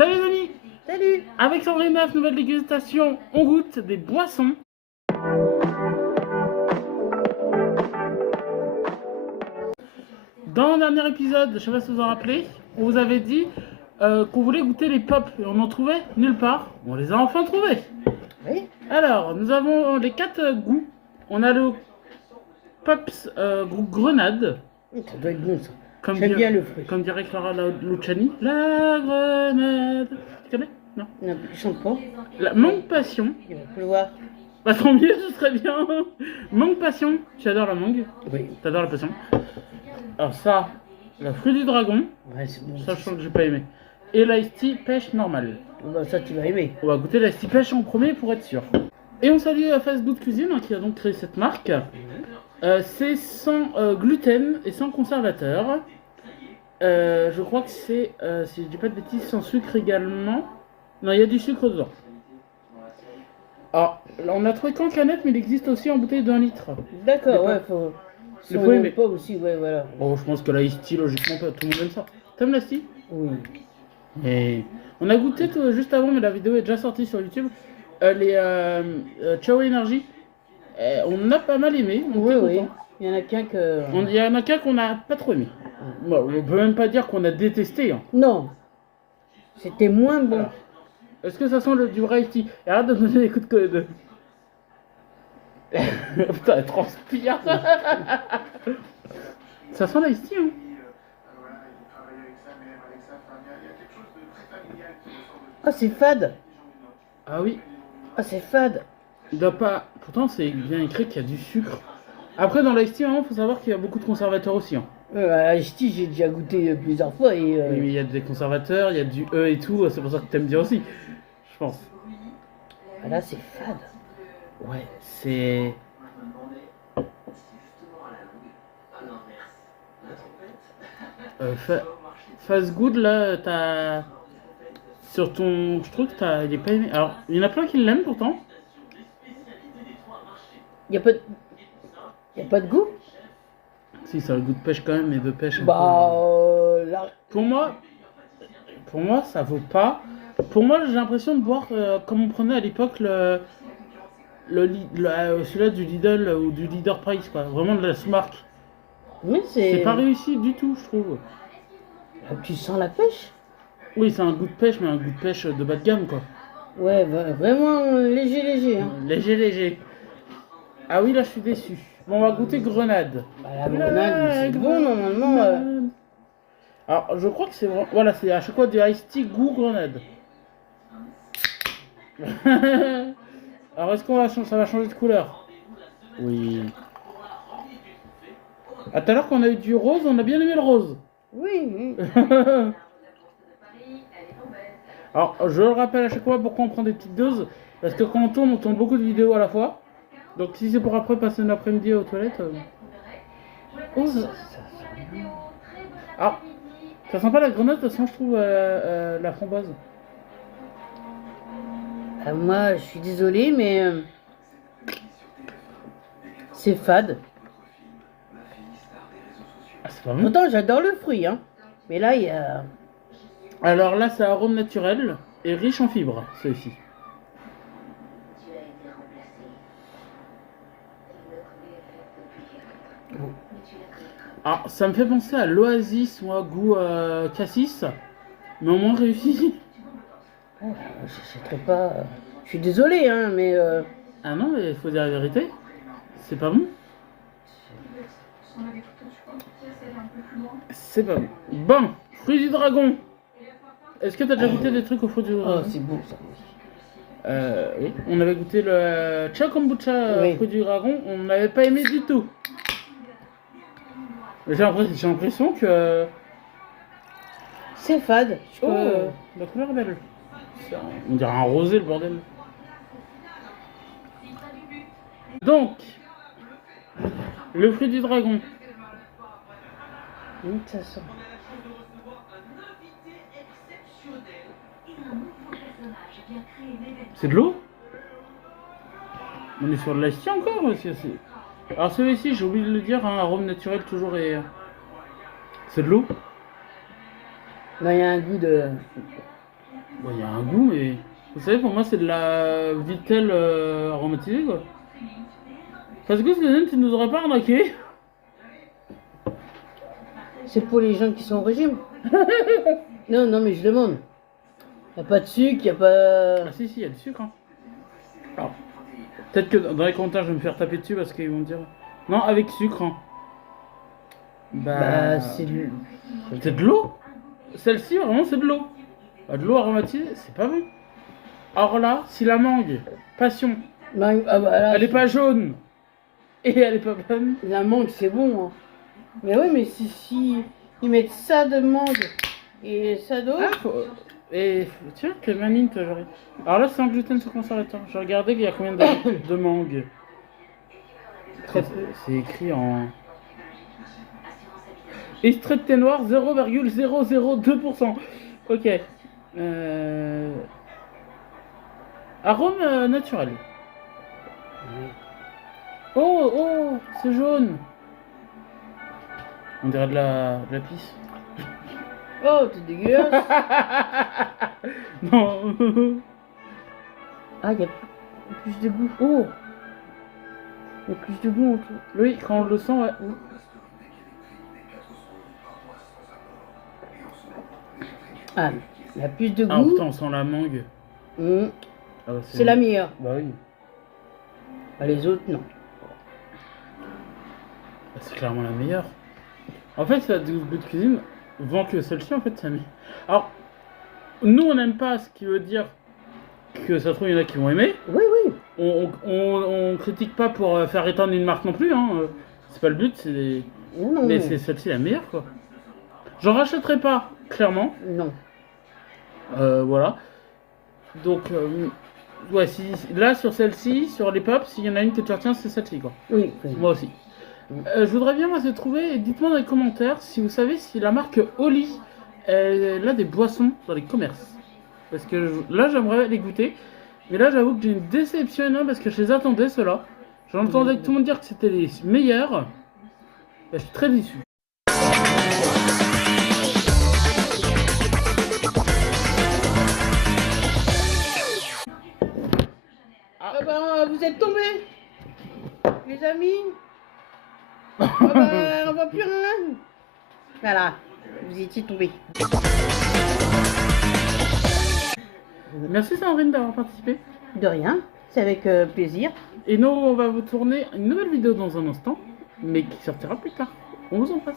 Salut les amis. Salut. Avec Sandrine, nouvelle dégustation, on goûte des boissons. Dans le dernier épisode, je sais pas si vous vous en rappelez, on vous avait dit qu'on voulait goûter les pops et on n'en trouvait nulle part. On les a enfin trouvés. Oui. Alors, nous avons les 4 goûts. On a le Pops goût grenade. Ça doit être bon ça. Comme J'aime bien le fruit. Comme dirait Clara Luciani. La grenade. Tu connais? Non. Non, je chante pas. La mangue passion. Il va pleuvoir. Bah tant mieux, ce serait bien. Mangue passion. Tu adores la mangue? Oui. T'adores la passion. Alors ça, le fruit du dragon. Ouais, c'est bon. Ça, je sens que j'ai pas aimé. Et l'ice tea pêche normale. Bah, ça, tu vas aimer. On va goûter l'ice tea pêche en premier pour être sûr. Et on salue Fast Food Cuisine qui a donc créé cette marque. C'est sans gluten et sans conservateur. Je crois que c'est, si je dis pas de bêtises, sans sucre également. Non, il y a du sucre dedans. Alors, là, on a trouvé qu'en canette, mais il existe aussi en bouteille d'1 litre. D'accord, ouais, faut. Si Le on fruit, aime mais- pas aussi, ouais, voilà. Bon, je pense que l'ice tea, logiquement, tout le monde aime ça. T'aimes l'ice tea? Oui. Et on a goûté juste avant, mais la vidéo est déjà sortie sur YouTube. Les Ciao Energy. On a pas mal aimé. On Oui, était oui. content. Il y en a qu'un que. Il y en a qu'un qu'on a pas trop aimé. Bon, on peut même pas dire qu'on a détesté. Hein. Non. C'était moins bon. Alors, est-ce que ça sent du vrai tea? Et arrête de me donner des coups de code. Putain, elle transpire. Ça sent l'ice tea, hein. Ah, c'est fade. Ah oui. Ah, c'est fade. Il doit pas. Pourtant, c'est bien écrit qu'il y a du sucre. Après, dans l'ice tea, il faut savoir qu'il y a beaucoup de conservateurs aussi. Hein. Ice-Tea, j'ai déjà goûté plusieurs fois et. Oui, mais il y a des conservateurs, il y a du E et tout. C'est pour ça que t'aimes bien aussi. Je pense. Ah, là, c'est fade. Ouais, c'est. Fast Good, là, t'as. Sur ton. Je trouve que t'as. Il est pas aimé. Alors, il y en a plein qui l'aiment pourtant. Il n'y a pas de. Y a pas de goût. Si, ça a le goût de pêche quand même, mais de pêche. Un Bah, peu. là. Pour moi, ça vaut pas. Pour moi, j'ai l'impression de boire comme on prenait à l'époque celui-là du Lidl ou du Leader Price, quoi. Vraiment de la sous-marque. Oui, C'est pas réussi du tout, je trouve. Tu sens la pêche? Oui, c'est un goût de pêche, mais un goût de pêche de bas de gamme, quoi. Ouais, vraiment léger, léger. Hein. Léger, léger. Ah oui, là, je suis déçu. Bon, on va goûter grenade. Bah, la grenade, c'est bon normalement. Alors, je crois que c'est vraiment... Voilà, c'est à chaque fois du iced tea goût grenade. Alors, est-ce ça va changer de couleur? Oui. À tout à l'heure, quand on a eu du rose, on a bien aimé le rose. Oui. Alors, je le rappelle à chaque fois pourquoi on prend des petites doses. Parce que quand on tourne beaucoup de vidéos à la fois. Donc, si c'est pour après passer une après-midi aux toilettes... Oh, alors, ça sent pas la grenade, ça sent, je trouve, la framboise. Moi, je suis désolée, mais c'est fade. Ah, c'est pas bon. Pourtant, j'adore le fruit, hein. Mais là, il y a. Alors là, c'est arôme naturel et riche en fibres, celui-ci. Alors, ça me fait penser à l'Oasis, moi, goût cassis, mais au moins réussi. Je sais pas. Je suis désolée, hein, mais. Ah non, mais il faut dire la vérité, c'est pas bon. C'est pas bon. Bon, fruit du dragon. Est-ce que t'as déjà goûté des trucs au fruit du Oh, dragon? c'est bon ça. Oui. On avait goûté le Chai Kombucha Oui. fruit du dragon, on n'avait pas aimé du tout. J'ai l'impression que... C'est fade. Oh, la couleur est belle. On dirait un rosé, le bordel. Donc, le fruit du dragon. Ça sent. C'est de l'eau? On est sur de l'ice tea encore aussi. Alors celui-ci, j'ai oublié de le dire, hein, arôme naturel toujours et... C'est de l'eau? Non, il y a un goût de. Bon, il y a un goût, mais vous savez, pour moi, c'est de la vitelle aromatisée, quoi. Parce que Suzanne, tu nous aurais pas arnaqué? C'est pour les gens qui sont au régime. Non, non, mais je demande. Y a pas de sucre, y a pas. Ah, si, il y a du sucre, hein. Alors, peut-être que dans les commentaires, je vais me faire taper dessus parce qu'ils vont me dire. Non, avec sucre, hein. Bah, c'est du. C'est de l'eau. Celle-ci, vraiment, c'est de l'eau. Bah, de l'eau aromatisée, c'est pas bon. Alors là, si la mangue, passion, Bah, ah bah, là, elle est pas jaune et elle est pas bonne. la mangue, c'est bon. Hein. Mais oui, mais si ils mettent ça de mangue et ça d'eau. Ah, et tiens, t'es maligne, toi, j'aurais. Alors là, c'est en gluten sous conservateur. J'ai regardé qu'il y a combien de mangue. Très peu. C'est écrit en. Extrait de thé noir 0,002%. Ok. Arôme naturel. Oh, oh, c'est jaune. On dirait de la pisse. Oh, t'es dégueulasse. Non. Ah, il y a plus de goût. Oh, il y a plus de goût en tout. Oui, quand on le sent, ouais. Ah, il y a plus de Ah goût. putain, on sent la mangue. Ah, bah, C'est la meilleure. Bah oui. Ah, les autres, non. Bah, c'est clairement la meilleure. En fait, la Douce Good Cuisine vend que celle-ci, en fait, ça met. Alors, nous, on n'aime pas, ce qui veut dire que ça se trouve, il y en a qui vont aimer. Oui, oui. On critique pas pour faire étendre une marque non plus, hein. C'est pas le but, c'est. Non, non, Mais non. c'est celle-ci la meilleure, quoi. J'en rachèterai pas, clairement. Non. Voilà. Donc, ouais, là, sur celle-ci, sur les pops, s'il y en a une que tu retiens, c'est celle-ci, quoi. Oui, oui. Moi aussi. Je voudrais bien moi se trouver, et dites-moi dans les commentaires si vous savez si la marque Oli elle a des boissons dans les commerces. Parce que là j'aimerais les goûter, mais là j'avoue que j'ai une déception énorme parce que je les attendais ceux-là. J'entendais tout le monde dire que c'était les meilleurs. Et je suis très déçu. Ah bah, vous êtes tombés, les amis. Ah bah, on voit plus rien. Voilà, vous étiez tombés. Merci Sandrine d'avoir participé. De rien, c'est avec plaisir. Et nous on va vous tourner une nouvelle vidéo dans un instant, mais qui sortira plus tard. On vous embrasse.